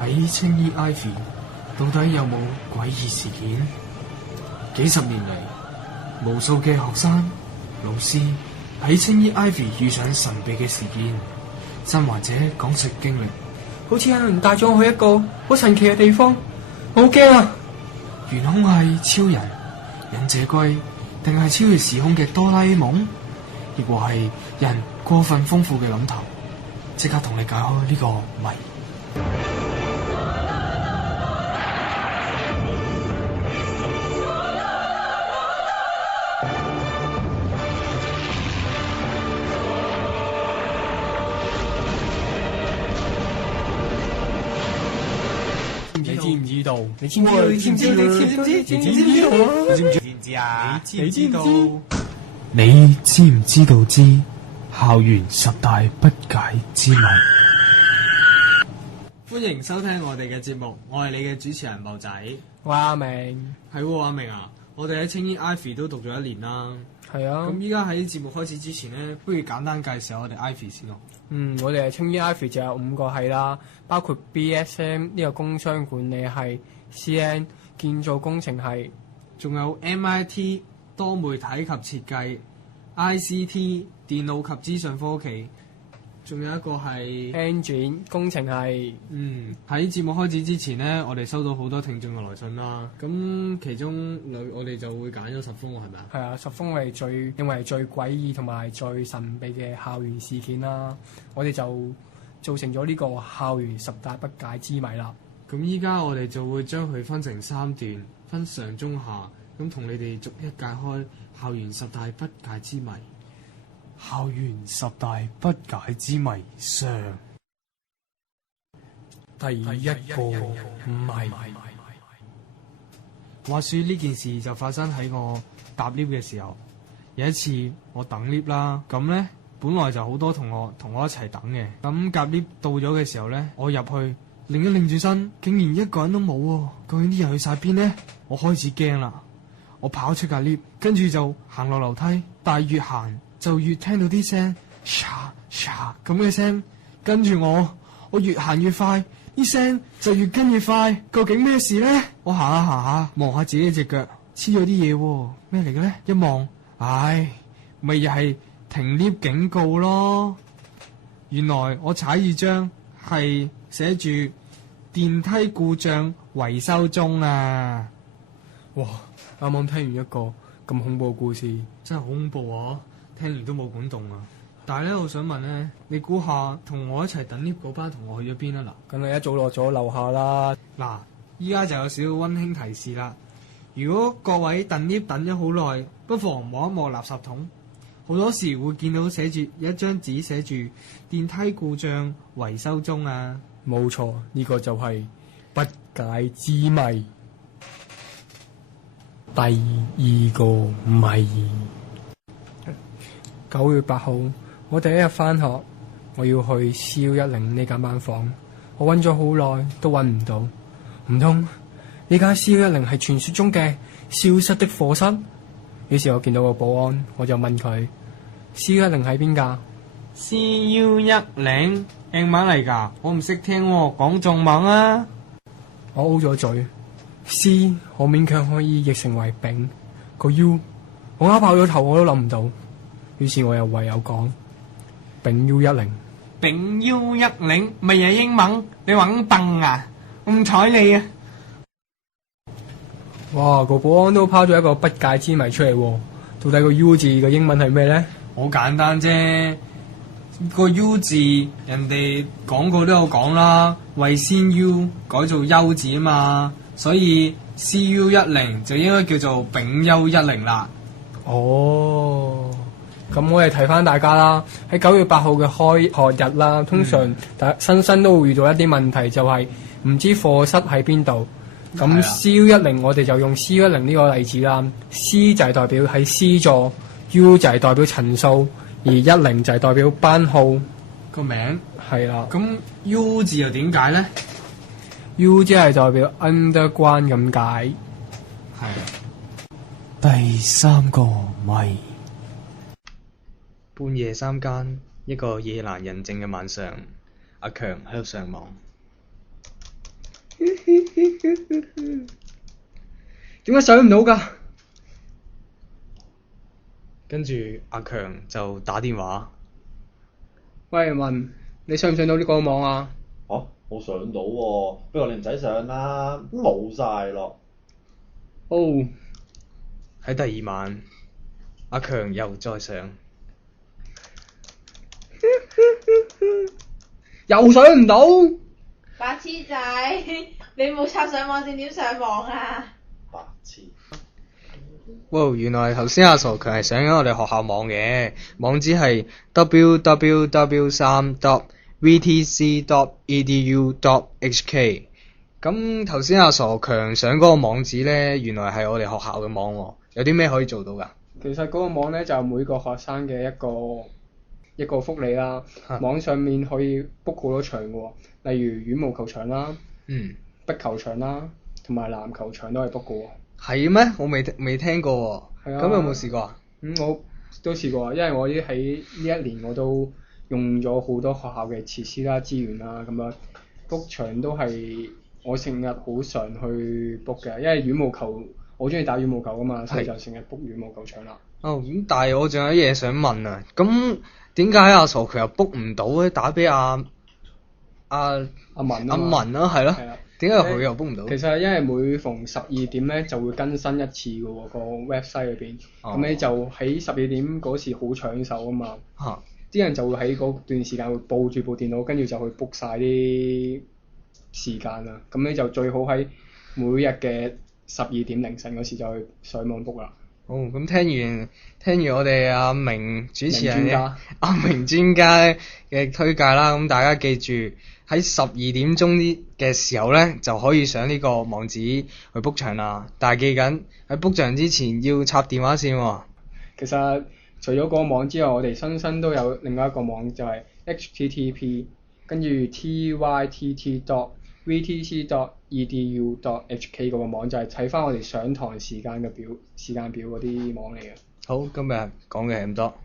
喺青衣 Ivy 到底有冇詭異事件？幾十年嚟，無數嘅學生、老師喺青衣 Ivy 遇上神秘嘅事件，真或者講述經歷，好似有人帶咗我去一個好神奇嘅地方，我好驚啊！元兇係超人、忍者龜，定係超越時空嘅哆啦 A 夢，亦或係人過分豐富嘅諗頭？即刻同你解開呢個謎。你知唔知道？你知唔知？你知唔知？你知唔知？你知唔知？你知唔知？知唔知啊？你知唔知道？你知唔知道之校園十大不解之謎？歡迎收聽我哋嘅節目，我係你嘅主持人茂仔。我阿明，係喎，阿明啊，我哋喺青衣 Ivy 都讀咗1年啦。係啊。咁依家喺節目開始之前呢，不如簡單介紹下我哋 Ivy 先咯。我哋係青衣 Ivy 就有5個系啦，包括 BSM 呢個工商管理系、CN 建造工程系，仲有 MIT 多媒體及設計、ICT 電腦及資訊科技，仲有一個係 Engine 工程系。喺節目開始之前呢，我哋收到好多聽眾嘅來信啦。咁其中我哋就會揀咗10封，係咪啊？係啊，10封係認為係最詭異同埋最神秘嘅校園事件啦。我哋就造成咗呢個校園10大不解之謎啦。咁依家我哋就會將佢分成3段，分上中下，咁同你哋逐一解開校園10大不解之謎。校園10大不解之謎上，第一個謎。話說呢件事就發生喺我搭 lift 嘅時候。有一次我等 lift 啦，咁呢，本來就好多同學同我一齊等嘅。咁夾 lift 到咗嘅時候呢，我入去擰一擰住身，竟然一個人都冇喎。究竟啲人去晒邊呢？我開始驚啦，我跑出架 lift，跟住就行落樓梯，但係越行就越聽到啲聲，唰唰咁嘅聲，跟住我越行越快，啲聲就越跟越快。究竟咩事呢？我行下行下，望下自己隻腳，黐咗啲嘢喎，咩嚟嘅呢？一望，咪又係停 lift 警告咯。原來我踩住張係寫住電梯故障維修中啊！哇！啱啱聽完一個咁恐怖嘅故事，真係好恐怖啊！聽完都冇管動啊！但係咧，我想問咧，你估下同我一齊等 lift 嗰班同學去咗邊啊？梗係一早落咗樓下啦。嗱，依家就有少少溫馨提示啦。如果各位等 lift 等咗好耐，不妨望一望垃圾桶，好多時會見到寫住一張紙寫住電梯故障維修中啊！冇錯，呢個就係不解之謎。第2個謎。9月8號，我第一日返學，我要去 CU10 呢間班房，我揾咗好耐都揾唔到，唔通呢間 CU10 係傳說中嘅消失的課室？於是我見到個保安，我就問佢 CU10 喺邊㗎？CU10英文嚟㗎，我唔識聽喎，講中文啊！我 O 咗嘴。C 我勉強可以譯成為丙，個 U 我啱爆咗頭我都諗唔到，於是我又唯有講丙 U10。丙 U10咪係英文，你揾笨啊？唔睬你啊！哇！個保安都拋咗一個不解之謎出嚟喎，到底個 U 字嘅英文係咩咧？好簡單啫，個 U 字人哋廣告都有講啦，為先 U 改做優字啊嘛。所以 CU10 就應該叫做丙優10啦。哦，咁我哋提翻大家啦，喺9月8號嘅開學日啦，通常新生都會遇到一啲問題，就係唔知課室喺邊度。咁 CU10 我哋就用 CU10 呢個例子啦。C 就係代表喺 C 座，U 就係代表層數，而10就係代表班號個名。係啦。咁 U 字又點解咧？U 即係代表 underground 咁解。係。第3個謎。半夜3更，一個夜闌人靜嘅晚上，阿強喺度上網。點解上唔到㗎？跟住阿強就打電話，喂，問你上唔上到呢個網啊？我上到喎，不過你唔使上啦，冇晒咯。哦，喺第二晚，阿強又再上，又上唔到。白痴仔，你冇插上網線點上網啊？白痴。哇！原來頭先阿傻強係上緊我哋學校網嘅，網址係 www.3.vtc.edu.hk。咁頭先阿傻強上嗰個網址咧，原來係我哋學校嘅網喎，有啲咩可以做到㗎？其實嗰個網咧就係每個學生嘅一個福利啦。網上面可以 book 好多場嘅喎，例如羽毛球場啦、嗯，壁球場啦，同埋籃球場都係 book 嘅喎。係咩？我未聽過喎。係啊。咁有冇試過啊？我都試過啊，因為我喺呢一年我都用咗好多學校嘅設施啦、資源啦，咁樣 book 場都係我成日好常去 book 嘅，因為羽毛球我中意打羽毛球啊嘛，所以就成日 book 羽毛球場啦。哦，咁但係我仲有啲嘢想問啊，咁點解阿傻強又 book 唔到咧？打俾阿文阿文啦，係咯係啊。點解佢又 book 唔到？其實係因為每逢12點咧就會更新一次嘅喎，個 website 裏邊，咁你就喺12點嗰時好搶手啊嘛。嚇！啲人就會喺嗰段時間會抱住部電腦，跟住就去 book 晒啲時間啦。咁你就最好喺每日嘅12點凌晨嗰時就去上網 book 啦。好，咁聽完我哋阿明主持人嘅明專家阿明專家嘅推介啦，咁大家記住喺12點鐘啲嘅時候咧，就可以上呢個網址去 book 場啦。但係記緊喺 book 場之前要插電話線喎。其實除咗嗰個網之外，我哋新生都有另外一個網，就係 http 跟住 tytt.vtc.edu.hk 嗰個網，就係睇翻我哋上堂時間表嗰啲網嚟嘅。好，今日講嘅係咁多。